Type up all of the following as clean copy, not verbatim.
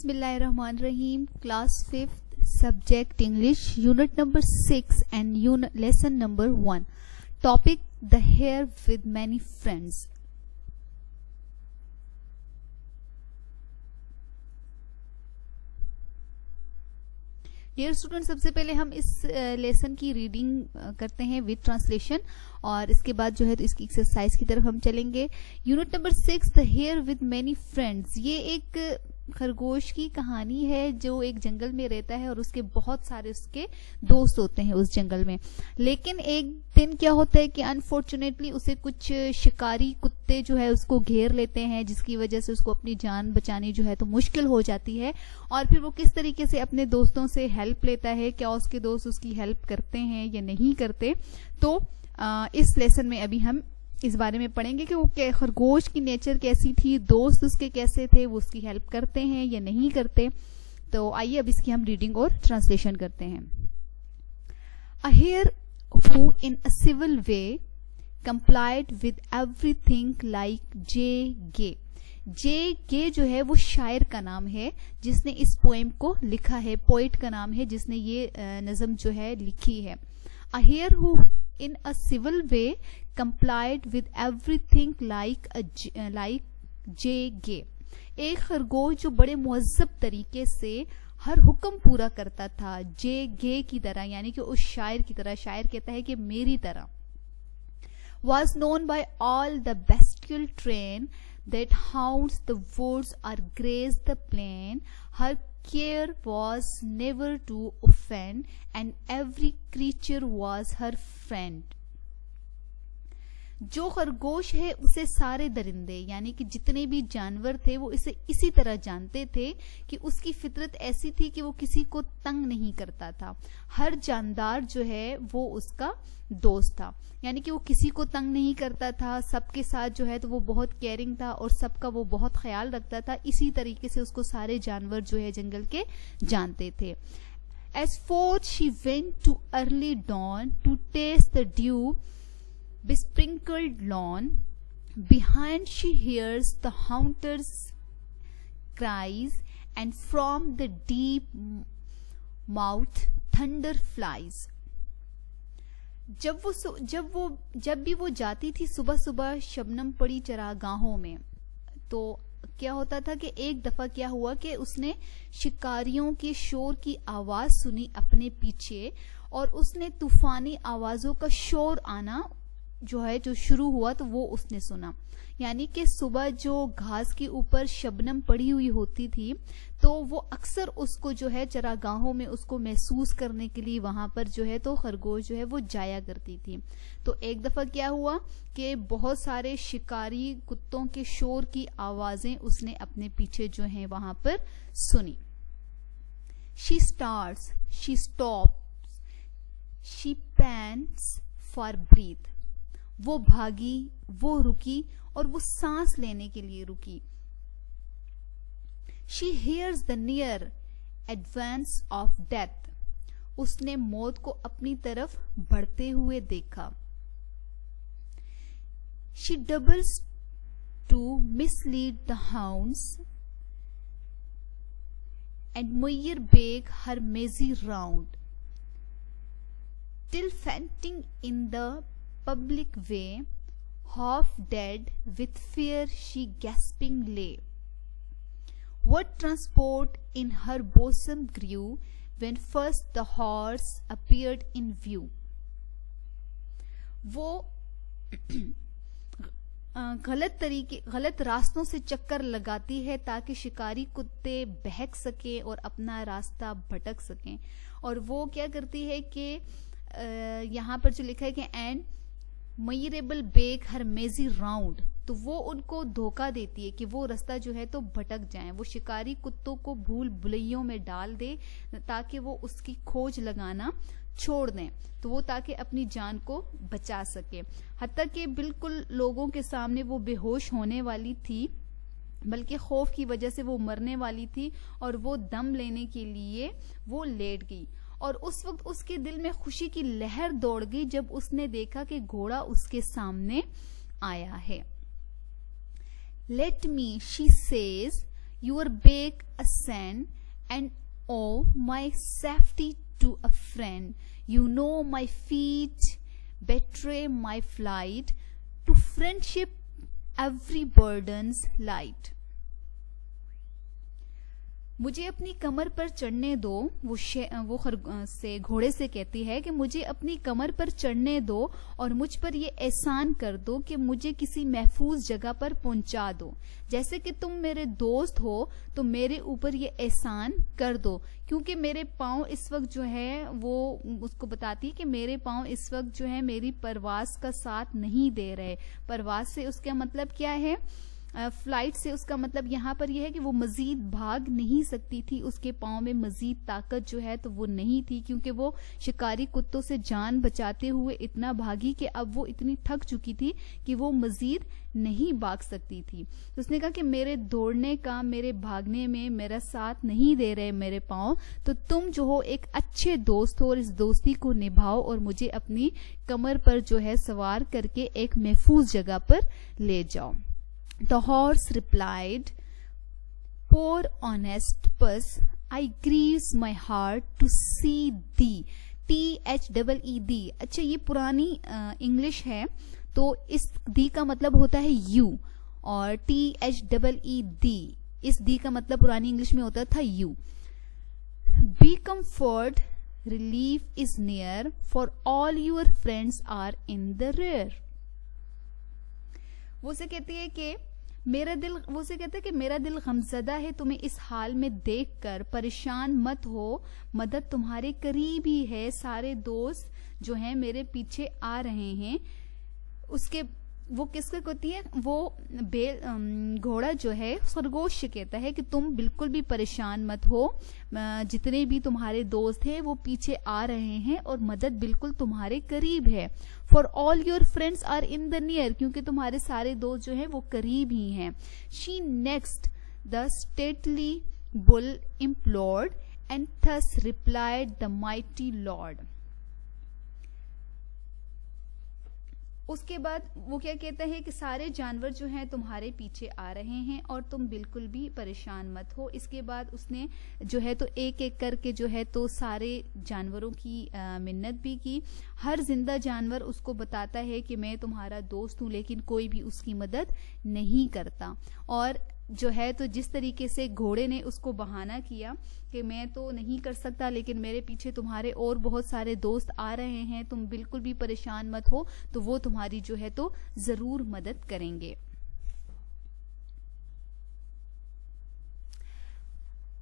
Bismillahirrahmanirrahim. Class 5th, subject English, unit number 6 and lesson number 1. Topic: the hare with many friends. Dear student, सबसे पहले हम इस lesson की reading करते हैं विद ट्रांसलेशन और इसके बाद जो है तो इसकी एक्सरसाइज की तरफ हम चलेंगे. Unit number 6, the here with many friends. ये एक खरगोश की कहानी है जो एक जंगल में रहता है और उसके बहुत सारे उसके दोस्त होते हैं उस जंगल में. लेकिन एक दिन क्या होता है कि अनफॉर्चुनेटली उसे कुछ शिकारी कुत्ते जो है उसको घेर लेते हैं, जिसकी वजह से उसको अपनी जान बचानी जो है तो मुश्किल हो जाती है. और फिर वो किस तरीके से अपने दोस्तों से हेल्प लेता है, क्या उसके दोस्त उसकी हेल्प करते हैं या नहीं करते, तो इस लेसन में अभी हम इस बारे में पढ़ेंगे कि वो खरगोश की नेचर कैसी थी, दोस्त उसके कैसे थे, वो उसकी हेल्प करते हैं या नहीं करते. तो आइए अब इसकी हम रीडिंग और ट्रांसलेशन करते हैं. A hare who in a civil way complied with everything like जे गे. जे गे जो है वो शायर का नाम है जिसने इस पोएम को लिखा है, पोइट का नाम है जिसने ये नज़म जो है लिखी है. अ hare who in a civil way complied with everything like J. Gay. एक खरगोश जो बड़े मुहज़्ज़ब तरीके से हर हुक्म पूरा करता था जे गे की तरह, यानी कि उस शायर की तरह. शायर कहता है कि मेरी तरह. was known by all the bestial train that haunts the woods or graze the plain. Her care was never to offend and every creature was her friend. जो खरगोश है उसे सारे दरिंदे यानी कि जितने भी जानवर थे वो इसे इसी तरह जानते थे कि उसकी फितरत ऐसी थी कि वो किसी को तंग नहीं करता था. हर जानदार जो है वो उसका दोस्त था, यानी कि वो किसी को तंग नहीं करता था, सबके साथ जो है तो वो बहुत केयरिंग था और सबका वो बहुत ख्याल रखता था. इसी तरीके से उसको सारे जानवर जो है जंगल के जानते थे. As forth she went to early dawn to taste the dew besprinkled lawn. Behind she hears the hunter's cries and from the deep mouth thunder flies. जब भी वो जाती थी सुबह सुबह शबनम पड़ी चरागाहों में, तो क्या होता था कि एक दफा क्या हुआ कि उसने शिकारियों के शोर की आवाज सुनी अपने पीछे और उसने तूफानी आवाजों का शोर आना जो शुरू हुआ तो वो उसने सुना. यानी कि सुबह जो घास के ऊपर शबनम पड़ी हुई होती थी तो वो अक्सर उसको जो है चरागाहों में उसको महसूस करने के लिए वहां पर जो है तो खरगोश जो है वो जाया करती थी. तो एक दफा क्या हुआ कि बहुत सारे शिकारी कुत्तों के शोर की आवाजें उसने अपने पीछे जो है वहां पर सुनी. She starts, she stops, she pants for breath. वो भागी, वो रुकी और वो सांस लेने के लिए रुकी. She hears the near advance of death. उसने मौत को अपनी तरफ बढ़ते हुए देखा. She doubles to mislead the hounds and Muir beg her mazy round till fainting in the public way, half dead with fear she gasping lay. What transport in her bosom grew when first the horse appeared in view. वो गलत रास्तों से चक्कर लगाती है ताकि शिकारी कुत्ते बहक सके और अपना रास्ता भटक सकें. और वो क्या करती है कि यहाँ पर जो लिखा है कि एंड मयरेबल बेक हर मेजी राउंड, तो वो उनको धोखा देती है कि वो रास्ता जो है तो भटक जाए. वो शिकारी कुत्तों को भूल भुलैयों में डाल दे ताकि वो उसकी खोज लगाना छोड़ दें, तो वो ताकि अपनी जान को बचा सके. हत्ता कि बिल्कुल लोगों के सामने वो बेहोश होने वाली थी, बल्कि खौफ की वजह से वो मरने वाली थी और वो दम लेने के लिए वो लेट गई. और उस वक्त उसके दिल में खुशी की लहर दौड़ गई जब उसने देखा कि घोड़ा उसके सामने आया है. Let me, she says, your bake ascend, and oh my safety to a friend. You know my feet betray my flight, to friendship every burden's light. मुझे अपनी कमर पर चढ़ने दो, वो से घोड़े से कहती है कि मुझे अपनी कमर पर चढ़ने दो और मुझ पर ये एहसान कर दो कि मुझे किसी महफूज जगह पर पहुंचा दो. जैसे कि तुम मेरे दोस्त हो तो मेरे ऊपर ये एहसान कर दो, क्योंकि मेरे पाँव इस वक्त जो है, वो उसको बताती है कि मेरे पाँव इस वक्त जो है मेरी परवास का साथ नहीं दे रहे. परवास से उसका मतलब क्या है? फ्लाइट से उसका मतलब यहाँ पर यह है कि वो मजीद भाग नहीं सकती थी, उसके पाँव में मजीद ताकत जो है तो वो नहीं थी, क्योंकि वो शिकारी कुत्तों से जान बचाते हुए इतना भागी कि अब वो इतनी थक चुकी थी कि वो मजीद नहीं भाग सकती थी. तो उसने कहा कि मेरे दौड़ने का, मेरे भागने में मेरा साथ नहीं दे रहे मेरे पाँव, तो तुम जो हो एक अच्छे दोस्त हो और इस दोस्ती को निभाओ और मुझे अपनी कमर पर जो है सवार करके एक महफूज जगह पर ले जाओ. The horse replied, poor honest puss, I grieves my heart to see thee. THEED. अच्छा, ये पुरानी इंग्लिश है, तो इस दी का मतलब होता है यू, और THEED, इस दी का मतलब पुरानी इंग्लिश में होता था you. Be comfort, relief is near, for all your friends are in the rear. वो से कहती है कि मेरा दिल गमज़दा है तुम्हें इस हाल में देखकर, परेशान मत हो, मदद तुम्हारे करीब ही है, सारे दोस्त जो हैं मेरे पीछे आ रहे हैं. उसके वो किसको कहती है? वो घोड़ा जो है खरगोश से कहता है कि तुम बिल्कुल भी परेशान मत हो, जितने भी तुम्हारे दोस्त हैं वो पीछे आ रहे हैं और मदद बिल्कुल तुम्हारे करीब है. For all your friends are in the near, क्योंकि तुम्हारे सारे दोस्त जो हैं वो करीब ही हैं. She next the stately bull implored, and thus replied the mighty lord. उसके बाद वो क्या कहता है कि सारे जानवर जो हैं तुम्हारे पीछे आ रहे हैं और तुम बिल्कुल भी परेशान मत हो. इसके बाद उसने जो है तो एक एक करके जो है तो सारे जानवरों की मिन्नत भी की. हर जिंदा जानवर उसको बताता है कि मैं तुम्हारा दोस्त हूँ, लेकिन कोई भी उसकी मदद नहीं करता. और जो है तो जिस तरीके से घोड़े ने उसको बहाना किया कि मैं तो नहीं कर सकता, लेकिन मेरे पीछे तुम्हारे और बहुत सारे दोस्त आ रहे हैं, तुम बिल्कुल भी परेशान मत हो, तो वो तुम्हारी जो है तो जरूर मदद करेंगे.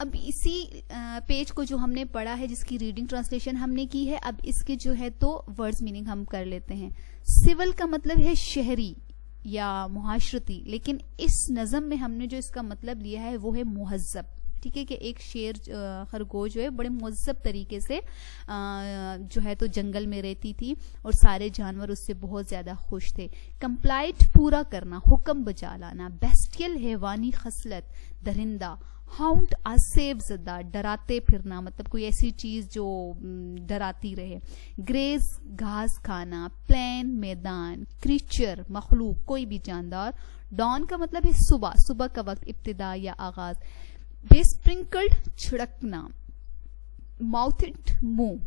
अब इसी पेज को जो हमने पढ़ा है, जिसकी रीडिंग ट्रांसलेशन हमने की है, अब इसके जो है तो वर्ड्स मीनिंग हम कर लेते हैं. सिविल का मतलब है शहरी या मुहाशरती, लेकिन इस नज़म में हमने जो इसका मतलब लिया है वो है मुहज्जब. ठीक है कि एक शेर खरगोश जो है बड़े मुहज्जब तरीके से जो है तो जंगल में रहती थी और सारे जानवर उससे बहुत ज़्यादा खुश थे. कंप्लाइट पूरा करना, हुक्म बजा लाना. बेस्टियल हैवानी खसलत, दरिंदा. हाउंड आसेब ज़दा, डराते फिरना, मतलब कोई ऐसी चीज़ जो डराती रहे. ग्रेज, घास खाना. प्लेन, मैदान. क्रीचर, मखलूक, कोई भी जानदार. डॉन का मतलब है सुबह, सुबह का वक्त, इब्तिदा या आगाज. बेस्प्रिंकल्ड, छिड़कना. माउथड, मुंह.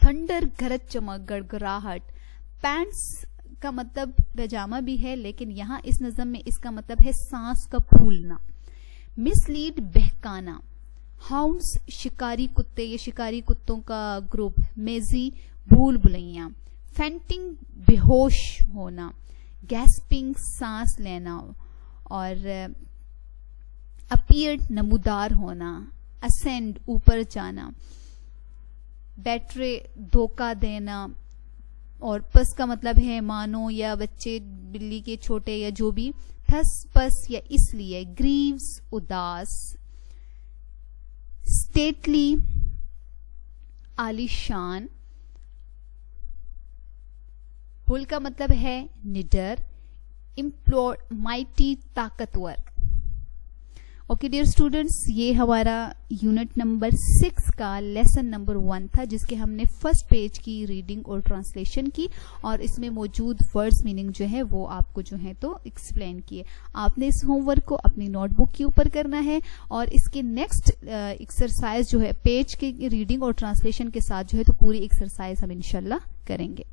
थंडर, गरज चमक, गड़गड़ाहट. पैंट्स का मतलब पैजामा भी है, लेकिन यहाँ इस नज़म में इसका मतलब है सांस का फूलना. मिसलीड, बहकाना. हाउंड्स, शिकारी कुत्ते, ये शिकारी कुत्तों का ग्रुप. मेजी, भूल भुलैया. फेंटिंग, बेहोश होना. गैस्पिंग, सांस लेना. और अपीयर्ड, नमूदार होना. असेंड, ऊपर जाना. बैटरे, धोखा देना. और पस का मतलब है मानो या बच्चे, बिल्ली के छोटे या जो भी. थस, पस या इसलिए. ग्रीव्स, उदास. स्टेटली, आलीशान. बुल का मतलब है निडर. इम्प्लोर, माइटी, ताकतवर. ओके डियर स्टूडेंट्स, ये हमारा यूनिट नंबर 6 का लेसन नंबर 1 था, जिसके हमने फर्स्ट पेज की रीडिंग और ट्रांसलेशन की और इसमें मौजूद वर्ड्स मीनिंग जो है वो आपको जो है तो एक्सप्लेन किए। आपने इस होमवर्क को अपनी नोटबुक के ऊपर करना है और इसके नेक्स्ट एक्सरसाइज जो है पेज की रीडिंग और ट्रांसलेशन के साथ जो है तो पूरी एक्सरसाइज हम इंशाल्लाह करेंगे।